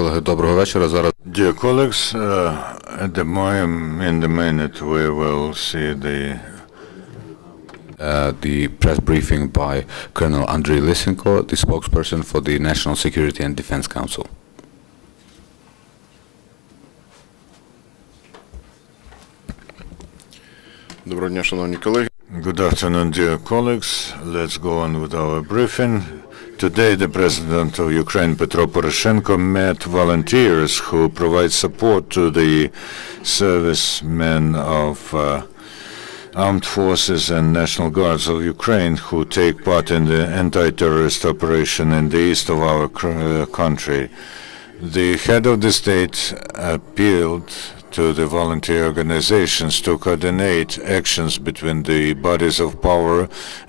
Колеги, доброго вечора. Зараз Dear colleagues, in the minute we will see the press briefing by Colonel Andriy Lysenko, the spokesperson for the National Security and Defense Council. Доброго дня, шановні колеги. Good afternoon, dear colleagues. Let's go on with our briefing. Today, the President of Ukraine, Petro Poroshenko, met volunteers who provide support to the servicemen of armed forces and National Guards of Ukraine who take part in the anti-terrorist operation in the east of our country. The head of the state appealed to the volunteer organizations to coordinate actions between the bodies of power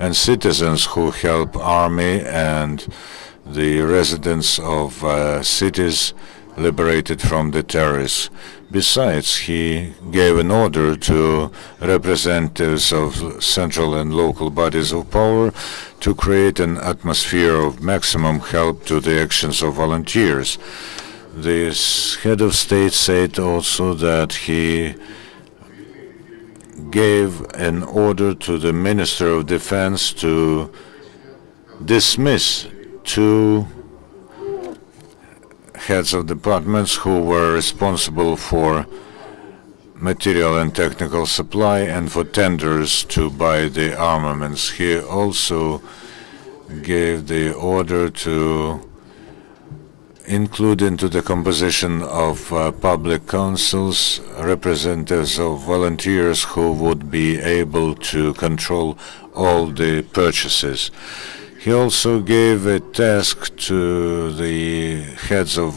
and citizens who help army and the residents of cities liberated from the terrorists. Besides, he gave an order to representatives of central and local bodies of power to create an atmosphere of maximum help to the actions of volunteers. The head of state said also that he gave an order to the Minister of Defense to dismiss two heads of departments who were responsible for material and technical supply and for tenders to buy the armaments. He also gave the order to include into the composition of public councils representatives of volunteers who would be able to control all the purchases. He also gave a task to the heads of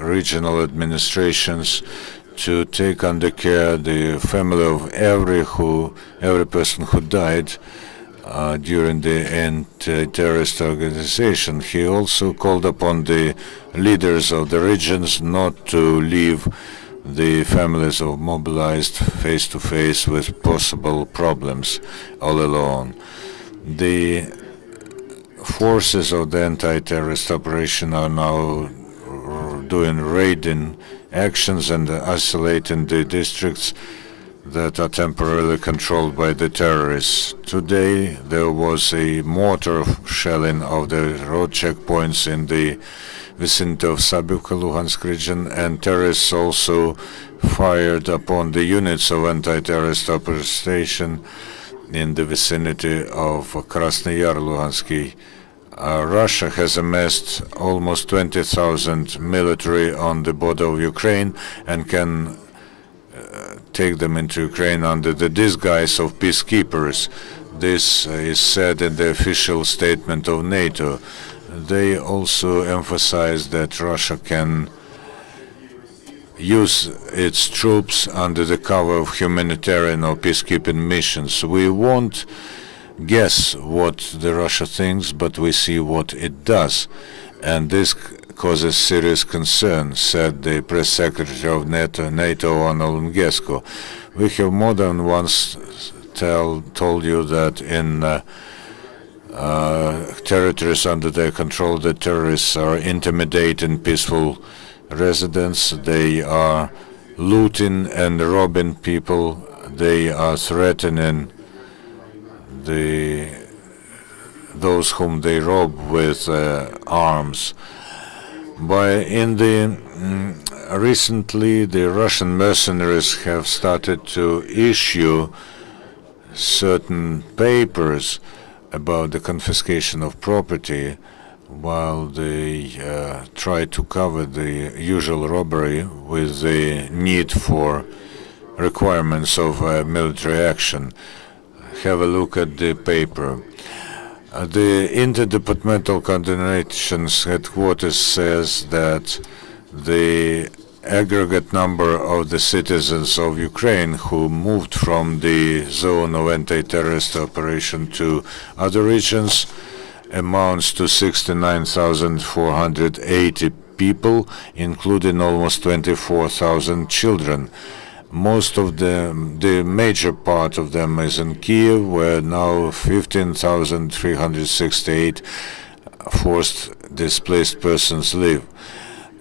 regional administrations to take under care the family of every person who died during the anti-terrorist organization. He also called upon the leaders of the regions not to leave the families of mobilized face-to-face with possible problems all alone. The forces of the anti-terrorist operation are now doing raiding actions and isolating the districts that are temporarily controlled by the terrorists. Today, there was a mortar shelling of the road checkpoints in the vicinity of Sabivka, Luhansk region, and terrorists also fired upon the units of anti-terrorist operation in the vicinity of Krasny Yar, Luhansky. Russia has amassed almost 20,000 military on the border of Ukraine and can take them into Ukraine under the disguise of peacekeepers. This is said in the official statement of NATO. They also emphasize that Russia can use its troops under the cover of humanitarian or peacekeeping missions. We won't guess what the Russia thinks, but we see what it does. And this causes serious concern, said the press secretary of NATO, Anna Lungescu. We have more than once told you that in territories under their control, the terrorists are intimidating peaceful residents. They are looting and robbing people. They are threatening those whom they rob with arms. Recently, the Russian mercenaries have started to issue certain papers about the confiscation of property while they try to cover the usual robbery with the need for requirements of military action. Have a look at the paper. The Interdepartmental Coordination's headquarters says that the aggregate number of the citizens of Ukraine who moved from the zone of anti-terrorist operation to other regions amounts to 69,480 people, including almost 24,000 children. Most of them, the major part of them is in Kiev, where now 15,368 forced displaced persons live.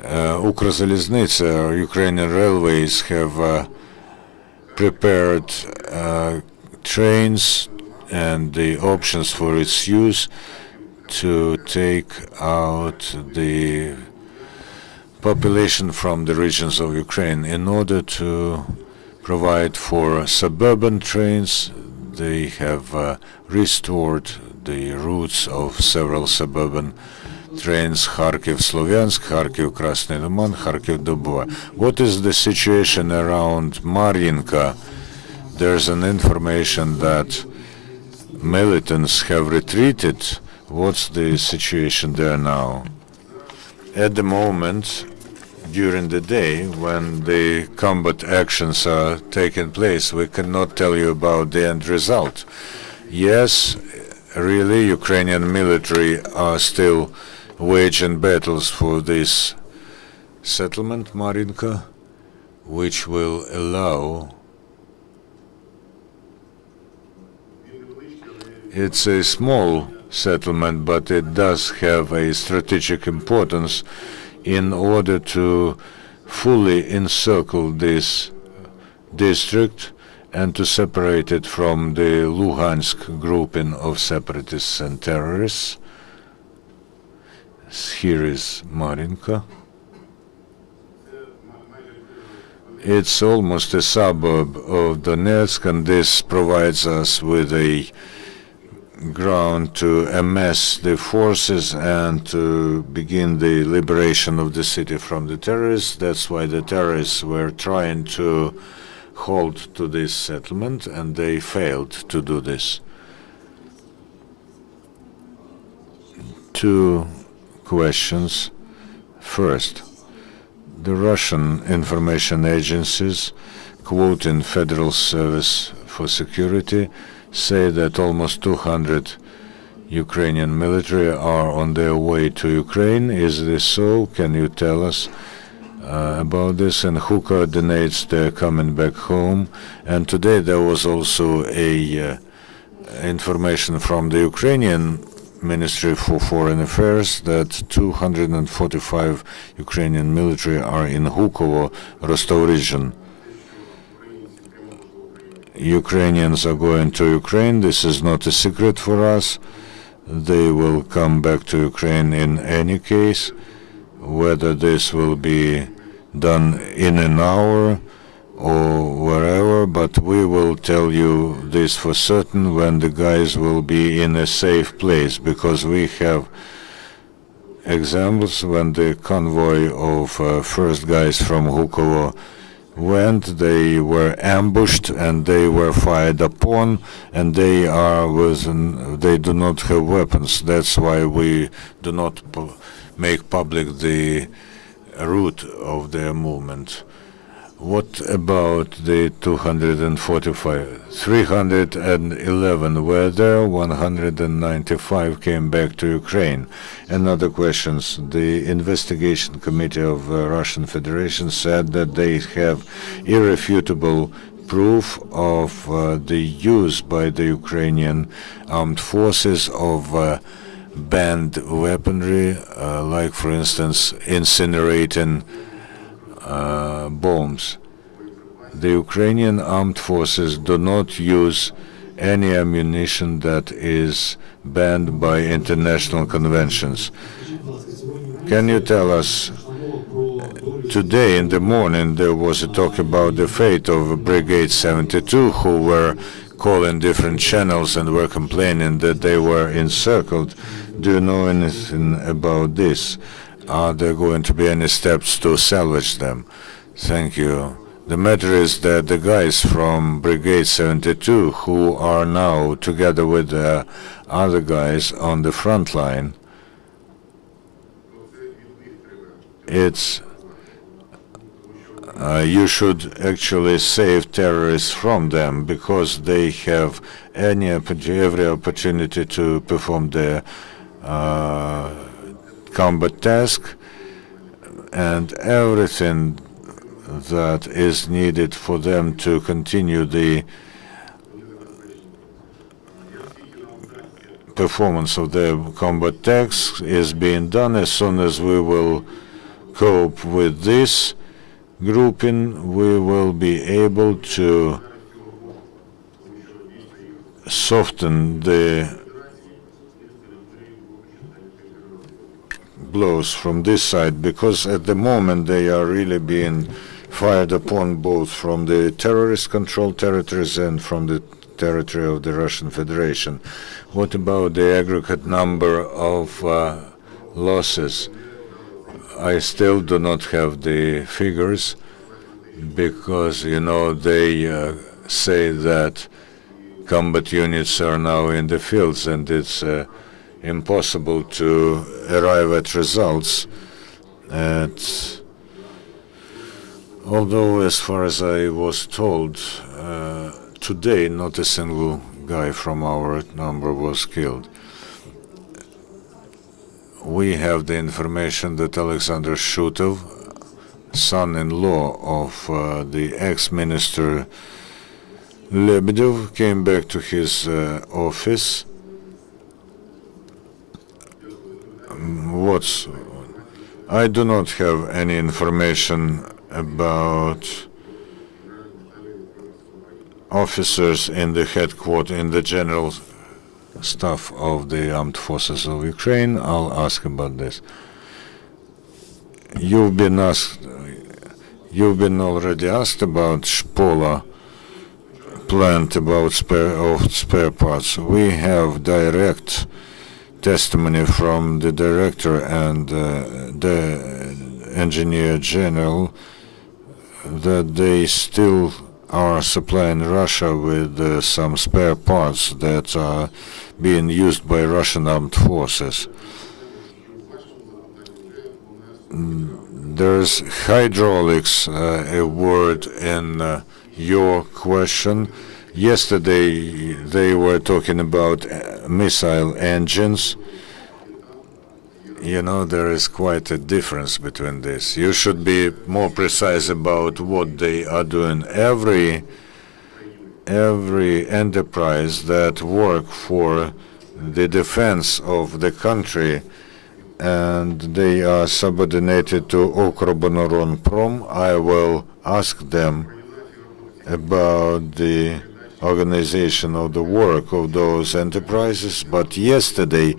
Ukrzaliznytsia, Ukrainian railways have prepared trains and the options for its use to take out the population from the regions of Ukraine. In order to provide for suburban trains, they have restored the routes of several suburban trains: Kharkiv-Slovyansk, Kharkiv-Krasny Liman, Kharkiv-Dobova. What is the situation around Mariinka? There's an information that militants have retreated. What's the situation there now? At the moment, during the day, when the combat actions are taking place, we cannot tell you about the end result. Yes, really, Ukrainian military are still waging battles for this settlement, Mariinka, which will allow. It's a small settlement, but it does have a strategic importance in order to fully encircle this district and to separate it from the Luhansk grouping of separatists and terrorists. Here is Mariinka. It's almost a suburb of Donetsk, and this provides us with a ground to amass the forces and to begin the liberation of the city from the terrorists. That's why the terrorists were trying to hold to this settlement, and they failed to do this. Two questions. First, the Russian information agencies, quoting Federal Service for Security, say that almost 200 Ukrainian military are on their way to Ukraine. Is this so? Can you tell us about this? And who coordinates their coming back home? And today there was also information from the Ukrainian Ministry for Foreign Affairs that 245 Ukrainian military are in Hukovo, Rostov region. Ukrainians are going to Ukraine. This is not a secret for us. They will come back to Ukraine in any case. Whether this will be done in an hour or wherever, but we will tell you this for certain when the guys will be in a safe place, because we have examples when the convoy of first guys from Hukovo went, they were ambushed and they were fired upon, and they do not have weapons. That's why we do not make public the route of their movement. What about the 245? 311 were there, 195 came back to Ukraine. And other questions. The investigation committee of Russian Federation said that they have irrefutable proof of the use by the Ukrainian armed forces of banned weaponry, like, for instance, incinerating bombs. The Ukrainian armed forces do not use any ammunition that is banned by international conventions. Can you tell us, today in the morning there was a talk about the fate of Brigade 72, who were calling different channels and were complaining that they were encircled. Do you know anything about this? Are there going to be any steps to salvage them? Thank you. The matter is that the guys from Brigade 72, who are now together with the other guys on the front line, you should actually save terrorists from them, because they have every opportunity to perform their combat task, and everything that is needed for them to continue the performance of their combat task is being done. As soon as we will cope with this grouping, we will be able to soften the blows from this side, because at the moment they are really being fired upon both from the terrorist-controlled territories and from the territory of the Russian Federation. What about the aggregate number of losses? I still do not have the figures, because, you know, they say that combat units are now in the fields, and it's impossible to arrive at results. Although, as far as I was told, today not a single guy from our number was killed. We have the information that Alexander Shutov, son-in-law of the ex-minister Lebedev, came back to his office. I do not have any information about officers in the headquarters, in the general staff of the armed forces of Ukraine. I'll ask about this. You've been already asked about Shpola plant, about spare parts. We have direct testimony from the director and the engineer general that they still are supplying Russia with some spare parts that are being used by Russian armed forces. There's hydraulics, a word in your question. Yesterday they were talking about missile engines. You know, there is quite a difference between this. You should be more precise about what they are doing. Every enterprise that work for the defense of the country, and they are subordinated to Ukroboronprom, I will ask them about the organization of the work of those enterprises. But yesterday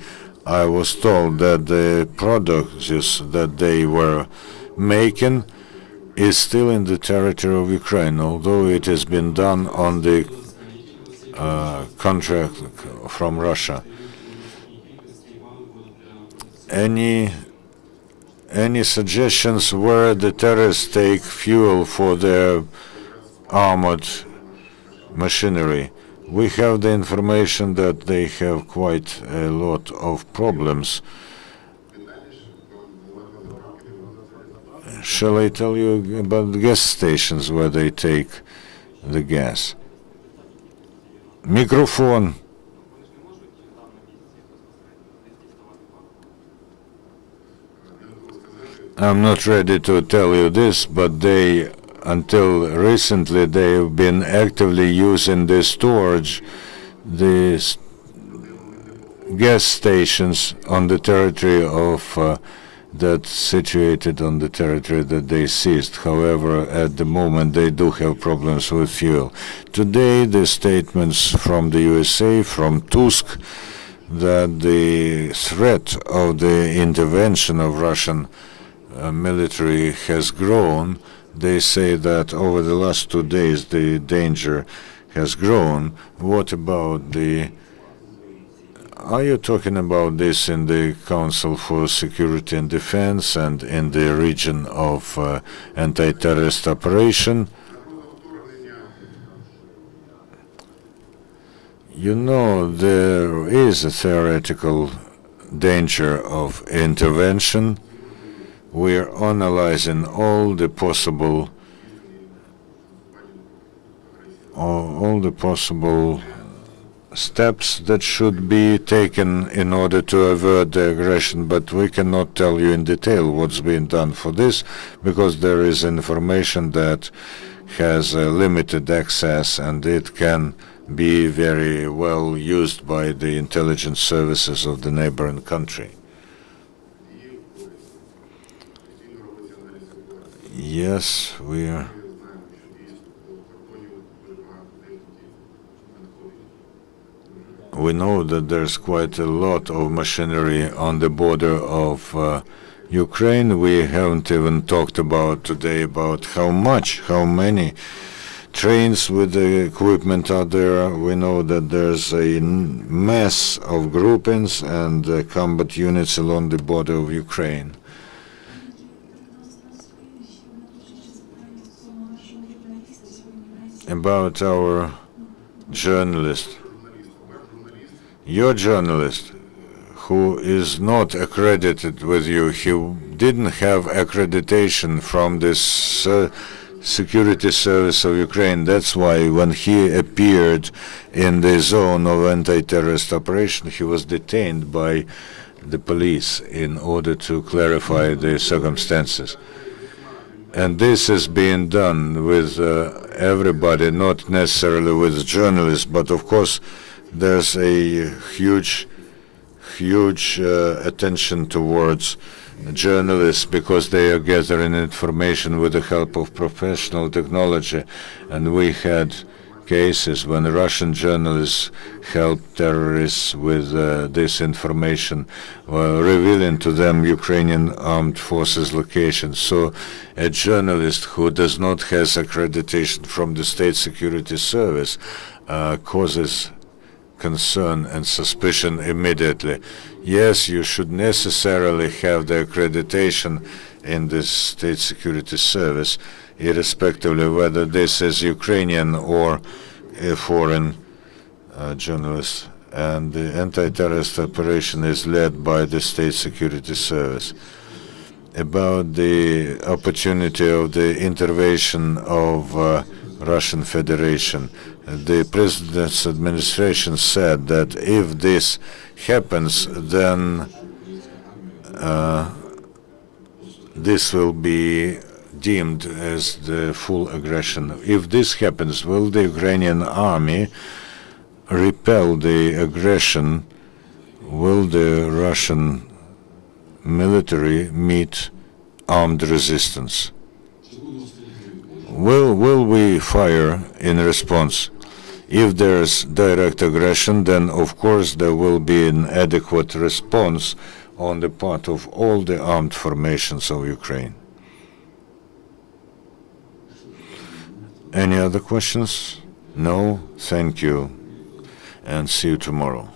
I was told that the products that they were making is still in the territory of Ukraine, although it has been done on the contract from Russia. Any suggestions where the terrorists take fuel for their armored machinery? We have the information that they have quite a lot of problems. Shall I tell you about the gas stations where they take the gas? Microphone. I'm not ready to tell you this, but they, until recently, they've been actively using the storage, the gas stations on the territory of that's situated on the territory that they seized. However, at the moment, they do have problems with fuel. Today, the statements from the USA, from Tusk, that the threat of the intervention of Russian military has grown. They say that over the last 2 days, the danger has grown. What about the... Are you talking about this in the Council for Security and Defense and in the region of anti-terrorist operation? You know, there is a theoretical danger of intervention. We are analyzing all the possible steps that should be taken in order to avert the aggression, but we cannot tell you in detail what's being done for this, because there is information that has limited access, and it can be very well used by the intelligence services of the neighboring country. Yes, we are. We know that there's quite a lot of machinery on the border of Ukraine. We haven't even talked about today about how many trains with the equipment are there. We know that there's a mass of groupings and combat units along the border of Ukraine. About our journalist. Your journalist, who is not accredited with you, he didn't have accreditation from this security service of Ukraine. That's why when he appeared in the zone of anti-terrorist operation, he was detained by the police in order to clarify the circumstances. And this is being done with everybody, not necessarily with journalists, but of course there's a huge attention towards journalists because they are gathering information with the help of professional technology. And we had cases when Russian journalists helped terrorists with this information, revealing to them Ukrainian armed forces locations. So a journalist who does not have accreditation from the State Security Service causes concern and suspicion immediately. Yes, you should necessarily have the accreditation in the State Security Service, irrespectively whether this is Ukrainian or a foreign journalist. And the anti-terrorist operation is led by the State Security Service. About the opportunity of the intervention of Russian Federation, the President's administration said that if this happens, then this will be deemed as the full aggression. If this happens, will the Ukrainian army repel the aggression? Will the Russian military meet armed resistance? Will we fire in response? If there's direct aggression, then of course there will be an adequate response on the part of all the armed formations of Ukraine. Any other questions? No? Thank you, and see you tomorrow.